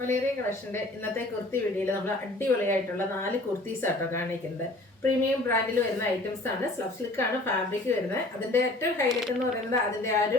Valerian collection ഇന്നത്തെ കുർത്തി വീഡിയോയിൽ നമ്മൾ അടിപൊളിയായിട്ടുള്ള 4 കുർത്തീസ് ആട്ടോ കാണിക്കുന്നത്. പ്രീമിയം ബ്രാൻഡിൽ വരുന്ന ഐറ്റംസ് ആണ്. സ്ലബ് സിൽക്ക് ആണ് ഫാബ്രിക് വരുന്നത്. അതിന്റെ ഏറ്റവും ഹൈലൈറ്റ് എന്ന് പറയുന്നത് അതിന്റെ ആ ഒരു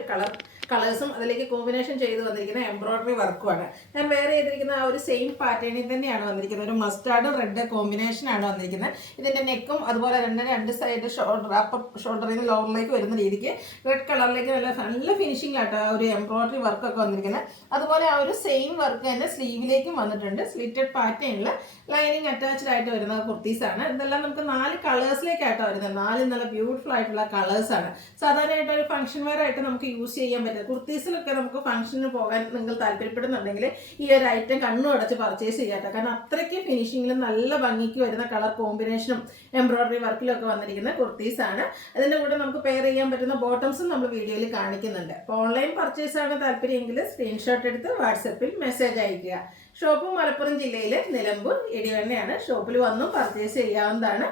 കളേഴ്സും അതിലേക്ക് കോമ്പിനേഷൻ ചെയ്ത് വന്നിരിക്കുന്ന എംബ്രോയിഡറി വർക്കുമാണ്. ഞാൻ വേറെ ചെയ്തിരിക്കുന്ന ആ ഒരു സെയിം പാറ്റേണിൽ തന്നെയാണ് വന്നിരിക്കുന്നത്. ഒരു മസ്റ്റാർഡ് റെഡ് കോമ്പിനേഷൻ ആണ് വന്നിരിക്കുന്നത്. ഇതിന്റെ നെക്കും അതുപോലെ രണ്ട് സൈഡ് ഷോൾഡറിൽ നിന്ന് ലോവറിലേക്ക് വരുന്ന രീതിക്ക് റെഡ് കളറിലേക്ക് നല്ല ഫിനിഷിംഗ് ആട്ടോ ആ ഒരു എംബ്രോയിഡറി വർക്കൊക്കെ വന്നിരിക്കുന്നത്. അതുപോലെ ആ ഒരു സെയിം വർക്ക് തന്നെ സ്ലീവിലേക്കും വന്നിട്ടുണ്ട്. സ്ലിറ്റഡ് പാറ്റേണിൽ ലൈനിങ് അറ്റാച്ച്ഡ് ആയിട്ട് വരുന്ന കുർത്തീസാണ്. ഇതെല്ലാം നമുക്ക് 4 കളേഴ്സിലേക്കായിട്ടോ വരുന്നത്. 4 നല്ല ബ്യൂട്ടിഫുൾ ആയിട്ടുള്ള കളേഴ്സാണ്. സാധാരണയായിട്ട് ഒരു ഫംഗ്ഷൻ വെയർ ആയിട്ട് നമുക്ക് യൂസ് ചെയ്യാൻ പറ്റും. കുർത്തീസിലൊക്കെ നമുക്ക് ഫംഗ്ഷന് പോകാൻ നിങ്ങൾ താല്പര്യപ്പെടുന്നുണ്ടെങ്കിൽ ഈ ഒരു ഐറ്റം കണ്ണും അടച്ച് പർച്ചേസ് ചെയ്യാട്ടോ. കാരണം അത്രയ്ക്ക് ഫിനിഷിങ്ങിലും നല്ല ഭംഗിക്ക് വരുന്ന കളർ കോമ്പിനേഷനും എംബ്രോയിഡറി വർക്കിലൊക്കെ വന്നിരിക്കുന്ന കുർത്തീസാണ്. അതിൻ്റെ കൂടെ നമുക്ക് പെയർ ചെയ്യാൻ പറ്റുന്ന ബോട്ടംസും നമ്മൾ വീഡിയോയിൽ കാണിക്കുന്നുണ്ട്. അപ്പോൾ ഓൺലൈൻ പർച്ചേസ് ആണ് താല്പര്യമെങ്കിൽ സ്ക്രീൻഷോട്ട് എടുത്ത് വാട്സപ്പിൽ മെസ്സേജ് അയക്കുക. ഷോപ്പ് മലപ്പുറം ജില്ലയിലെ നിലമ്പൂർ ഇടിവണ്ണയാണ്. ഷോപ്പിൽ വന്നും പർച്ചേസ് ചെയ്യാവുന്നതാണ്.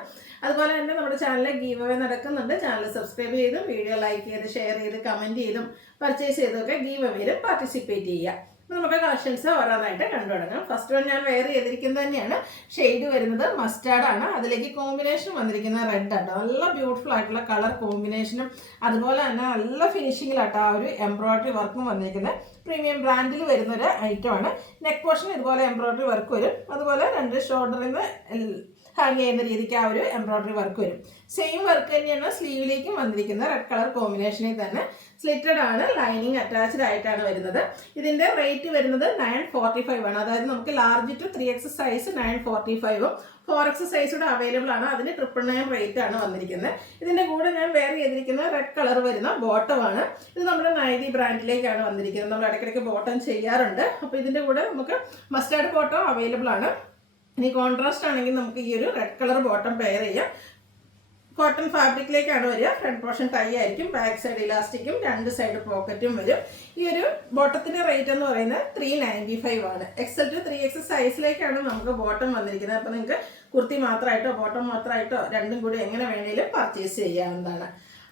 അതുപോലെ തന്നെ നമ്മുടെ ചാനലിൽ ഗീവ് അവേ നടക്കുന്നുണ്ട്. ചാനൽ സബ്സ്ക്രൈബ് ചെയ്തും വീഡിയോ ലൈക്ക് ചെയ്ത് ഷെയർ ചെയ്ത് കമൻറ്റ് ചെയ്തും പർച്ചേസ് ചെയ്തൊക്കെ ഗീവ് അവേയിൽ പാർട്ടിസിപ്പേറ്റ് ചെയ്യുക. നമുക്ക് കളക്ഷൻസ് ഓരോന്നായിട്ട് കണ്ടു തുടങ്ങാം. ഫസ്റ്റ് വൺ ഞാൻ വെയർ ചെയ്തിരിക്കുന്നത് തന്നെയാണ്. ഷെയ്ഡ് വരുന്നത് മസ്റ്റാർഡാണ്. അതിലേക്ക് കോമ്പിനേഷൻ വന്നിരിക്കുന്ന റെഡ് ആട്ടോ. നല്ല ബ്യൂട്ടിഫുൾ ആയിട്ടുള്ള കളർ കോമ്പിനേഷനും അതുപോലെ തന്നെ നല്ല ഫിനിഷിങ്ങിലാട്ടോ ആ ഒരു എംബ്രോയിഡറി വർക്കും വന്നിരിക്കുന്നത്. പ്രീമിയം ബ്രാൻഡിൽ വരുന്നൊരു ഐറ്റമാണ്. നെക്ക് പോർഷൻ ഇതുപോലെ എംബ്രോയിഡറി വർക്ക് വരും. അതുപോലെ 2 ഷോൾഡറിൽ നിന്ന് ഹാങ് ചെയ്യുന്ന രീതിക്ക് ആ ഒരു എംബ്രോയിഡറി വർക്ക് വരും. സെയിം വർക്ക് തന്നെയാണ് സ്ലീവിലേക്കും വന്നിരിക്കുന്നത്. റെഡ് കളർ കോമ്പിനേഷനിൽ തന്നെ സ്ലിറ്റഡ് ആണ്. ലൈനിങ് അറ്റാച്ച്ഡ് ആയിട്ടാണ് വരുന്നത്. ഇതിന്റെ റേറ്റ് വരുന്നത് 945 ആണ്. അതായത് നമുക്ക് ലാർജ് ടു 3X സൈസ് 945ഉം 4X സൈസൂടെ അവൈലബിൾ ആണ്. അതിന് 999 റേറ്റ് ആണ് വന്നിരിക്കുന്നത്. ഇതിന്റെ കൂടെ ഞാൻ വെയർ ചെയ്തിരിക്കുന്നത് റെഡ് കളർ വരുന്ന ബോട്ടമാണ്. ഇത് നമ്മുടെ നൈതി ബ്രാൻഡിലേക്കാണ് വന്നിരിക്കുന്നത്. നമ്മൾ ഇടയ്ക്കിടയ്ക്ക് ബോട്ടം ചെയ്യാറുണ്ട്. അപ്പോൾ ഇതിന്റെ കൂടെ നമുക്ക് മസ്റ്റാർഡ് ബോട്ടം അവൈലബിൾ ആണ്. ഇനി കോൺട്രാസ്റ്റ് ആണെങ്കിൽ നമുക്ക് ഈ ഒരു റെഡ് കളർ ബോട്ടം പെയർ ചെയ്യാം. കോട്ടൺ ഫാബ്രിക്കിലേക്കാണ് വരിക. ഫ്രണ്ട് പോർഷൻ ടൈ ആയിരിക്കും. ബാക്ക് സൈഡ് ഇലാസ്റ്റിക്കും 2 സൈഡ് പോക്കറ്റും വരും. ഈ ഒരു ബോട്ടത്തിന്റെ റേറ്റ് എന്ന് പറയുന്നത് 395 ആണ്. XL to 3X സൈസിലേക്കാണ് നമുക്ക് ബോട്ടം വന്നിരിക്കുന്നത്. അപ്പോൾ നിങ്ങൾക്ക് കുർത്തി മാത്രമായിട്ടോ ബോട്ടം മാത്രമായിട്ടോ രണ്ടും കൂടി എങ്ങനെ വേണമെങ്കിലും പർച്ചേസ് ചെയ്യാവുന്നതാണ്.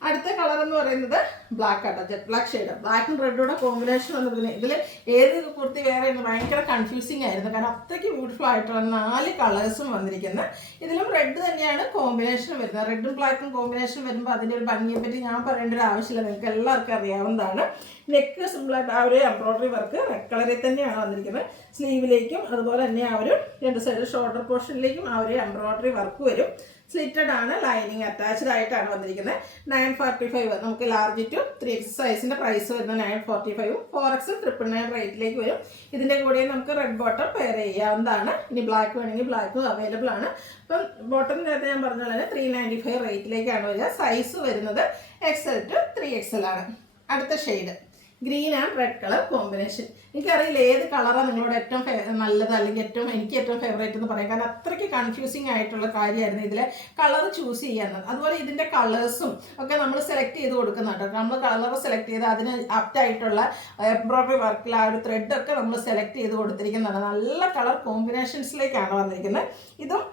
അടുത്ത കളർ എന്ന് പറയുന്നത് ബ്ലാക്ക് ആട്ടോ. Jet black shade. ബ്ലാക്കും റെഡൂടെ കോമ്പിനേഷൻ വന്നിരിക്കുന്നത്. ഇതിൽ ഏത് കുർത്തി വേറെ ഭയങ്കര കൺഫ്യൂസിങ് ആയിരുന്നു. കാരണം അത്രയ്ക്ക് ബ്യൂട്ടിഫുൾ ആയിട്ടുള്ള 4 കളേഴ്സും വന്നിരിക്കുന്നത്. ഇതിലും റെഡ് തന്നെയാണ് കോമ്പിനേഷൻ വരുന്നത്. റെഡും ബ്ലാക്കും കോമ്പിനേഷൻ വരുമ്പോൾ അതിൻ്റെ ഒരു ഭംഗിയെ പറ്റി ഞാൻ പറയേണ്ട ഒരു ആവശ്യമില്ല. നിങ്ങൾക്ക് എല്ലാവർക്കും അറിയാവുന്നതാണ്. നെക്ക് സിമ്പിളായിട്ട് ആ ഒരു എംബ്രോയിഡറി വർക്ക് റെഡ് കളറിൽ തന്നെയാണ് വന്നിരിക്കുന്നത്. സ്ലീവിലേക്കും അതുപോലെ തന്നെ ആ ഒരു 2 സൈഡ് ഷോൾഡർ പോർഷനിലേക്കും ആ ഒരു എംബ്രോയിഡറി വർക്ക് വരും. സ്ലിറ്റഡ് ആണ്. ലൈനിങ് അറ്റാച്ച്ഡ് ആയിട്ടാണ് വന്നിരിക്കുന്നത്. 945 നമുക്ക് ലാർജ് ടു 3X സൈസിന്റെ പ്രൈസ് വരുന്ന 945ഉം 4X 999 റേറ്റിലേക്ക് വരും. ഇതിന്റെ കൂടെ നമുക്ക് റെഡ് ബോട്ടം പെയർ ചെയ്യാവുന്നതാണ്. ഇനി ബ്ലാക്ക് വേണമെങ്കിൽ ബ്ലാക്കും അവൈലബിൾ ആണ്. അപ്പം ബോട്ടം നേരത്തെ ഞാൻ പറഞ്ഞ പോലെ 395 റേറ്റിലേക്കാണ് വരിക. സൈസ് വരുന്നത് XL to 3XL ആണ്. അടുത്ത shade green and red colour combination. എനിക്കറിയില്ല ഏത് കളറാണ് നിങ്ങളോട് ഏറ്റവും നല്ലത് അല്ലെങ്കിൽ എനിക്ക് ഏറ്റവും ഫേവറേറ്റ് എന്ന് പറയാം. കാരണം അത്രയ്ക്ക് കൺഫ്യൂസിങ് ആയിട്ടുള്ള കാര്യമായിരുന്നു ഇതിലെ കളർ ചൂസ് ചെയ്യാന്നത്. അതുപോലെ ഇതിൻ്റെ കളേഴ്സും ഒക്കെ നമ്മൾ സെലക്ട് ചെയ്ത് കൊടുക്കുന്ന കേട്ടോ. നമ്മൾ കളർ സെലക്ട് ചെയ്ത് അതിന് ആപ്റ്റായിട്ടുള്ള എംബ്രോയിഡറി വർക്കിൽ ആ ഒരു ത്രെഡൊക്കെ നമ്മൾ സെലക്ട് ചെയ്ത് കൊടുത്തിരിക്കുന്നതാണ്. നല്ല കളർ കോമ്പിനേഷൻസിലേക്കാണ് വന്നിരിക്കുന്നത്. ഇതും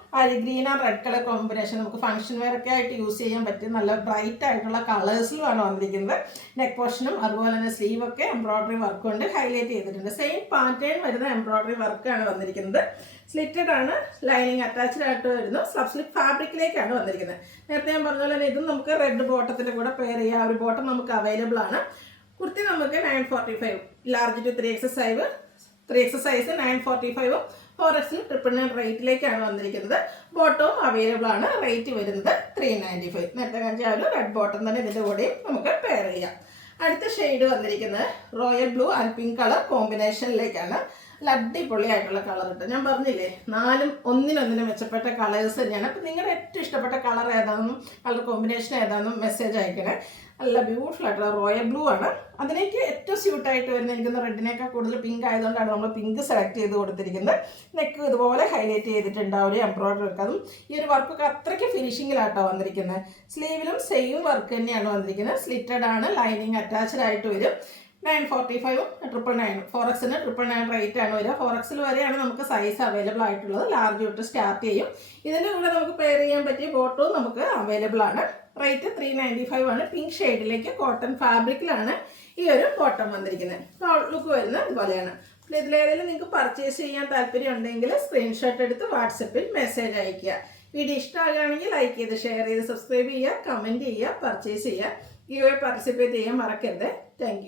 green and red colour combination നമുക്ക് ഫംഗ്ഷൻ വെയർ ഒക്കെ ആയിട്ട് യൂസ് ചെയ്യാൻ പറ്റും. നല്ല ബ്രൈറ്റ് ആയിട്ടുള്ള കളേഴ്സിലുമാണ് വന്നിരിക്കുന്നത്. നെക്ക് പോർഷനും അതുപോലെ തന്നെ സ്ലീവൊക്കെ എംബ്രോയിഡറി വർക്ക് കൊണ്ട് ഹൈലൈറ്റ് ചെയ്തിട്ടുണ്ട്. സെയിം പാറ്റേൺ വരുന്ന എംബ്രോയിഡറി വർക്കാണ് വന്നിരിക്കുന്നത്. സ്ലിറ്റഡ് ആണ്. ലൈനിങ് അറ്റാച്ച്ഡ് ആയിട്ട് വരുന്നു. സ്ലബ് സ്ലിപ്പ് ഫാബ്രിക്കിലേക്കാണ് വന്നിരിക്കുന്നത്. നേരത്തെ ഞാൻ പറഞ്ഞ പോലെ ഇതും നമുക്ക് റെഡ് ബോട്ടത്തിൻ്റെ കൂടെ പെയർ ചെയ്യാം. ഒരു ബോട്ടം നമുക്ക് അവൈലബിൾ ആണ്. കുർത്തി നമുക്ക് 945 ലാർജ് ടു 3X സൈസ് 945ഉം 4X 999 റേറ്റിലേക്കാണ് വന്നിരിക്കുന്നത്. ബോട്ടവും അവൈലബിൾ ആണ്. റേറ്റ് വരുന്നത് 395. നേരത്തെ കാണിച്ച ഒരു റെഡ് ബോട്ടം തന്നെ ഇതിൻ്റെ കൂടെയും നമുക്ക് പെയർ ചെയ്യാം. അടുത്ത ഷെയ്ഡ് വന്നിരിക്കുന്നത് royal blue and pink colour കോമ്പിനേഷനിലേക്കാണ്. നല്ല അടിപൊളിയായിട്ടുള്ള കളർ ഇട്ട് ഞാൻ പറഞ്ഞില്ലേ 4 ഒന്നിനൊന്നിനും മെച്ചപ്പെട്ട കളേഴ്സ് തന്നെയാണ്. അപ്പം നിങ്ങളുടെ ഏറ്റവും ഇഷ്ടപ്പെട്ട കളർ ഏതാണെന്നും കളർ കോമ്പിനേഷൻ ഏതാണെന്നും മെസ്സേജ് അയക്കണേ. നല്ല ബ്യൂട്ടിഫുൾ ആയിട്ടുള്ള റോയൽ ബ്ലൂ ആണ്. അതിലേക്ക് ഏറ്റവും സ്യൂട്ടായിട്ട് വരുന്ന എനിക്കൊന്ന് റെഡിനേക്കാൾ കൂടുതൽ പിങ്ക് ആയതുകൊണ്ടാണ് നമ്മൾ പിങ്ക് സെലക്ട് ചെയ്ത് കൊടുത്തിരിക്കുന്നത്. നെക്ക് ഇതുപോലെ ഹൈലൈറ്റ് ചെയ്തിട്ടുണ്ട് ആ ഒരു എംബ്രോയിഡറി വർക്ക്. അതും ഈ ഒരു വർക്കൊക്കെ അത്രയ്ക്ക് ഫിനിഷിങ്ങിലാട്ടോ വന്നിരിക്കുന്നത്. സ്ലീവിലും സെയിം വർക്ക് തന്നെയാണ് വന്നിരിക്കുന്നത്. സ്ലിറ്റഡ് ആണ്. ലൈനിങ് അറ്റാച്ച്ഡ് ആയിട്ട് വരും. 945ഉം 999 4X 999 റേറ്റ് ആണ് വരിക. 4X വരെയാണ് നമുക്ക് സൈസ് അവൈലബിൾ ആയിട്ടുള്ളത്. ലാർജ് തൊട്ട് സ്റ്റാർട്ട് ചെയ്യും. ഇതിൻ്റെ കൂടെ നമുക്ക് പെയർ ചെയ്യാൻ പറ്റിയ ബോട്ടവും നമുക്ക് അവൈലബിൾ ആണ്. റേറ്റ് 395 ആണ്. പിങ്ക് ഷെയ്ഡിലേക്ക് കോട്ടൺ ഫാബ്രിക്കിലാണ് ഈ ഒരു ബോട്ടം വന്നിരിക്കുന്നത്. ലുക്ക് വരുന്നത് ഇതുപോലെയാണ്. ഇതിലേതെങ്കിലും നിങ്ങൾക്ക് പർച്ചേസ് ചെയ്യാൻ താല്പര്യം ഉണ്ടെങ്കിൽ സ്ക്രീൻഷോട്ട് എടുത്ത് വാട്സപ്പിൽ മെസ്സേജ് അയയ്ക്കുക. വീഡിയോ ഇഷ്ടമാകുകയാണെങ്കിൽ ലൈക്ക് ചെയ്ത് ഷെയർ ചെയ്ത് സബ്സ്ക്രൈബ് ചെയ്യുക, കമൻറ്റ് ചെയ്യുക, പർച്ചേസ് ചെയ്യുക. ഗിവ് അവേ പാർട്ടിസിപ്പേറ്റ് ചെയ്യാൻ മറക്കരുത്. താങ്ക്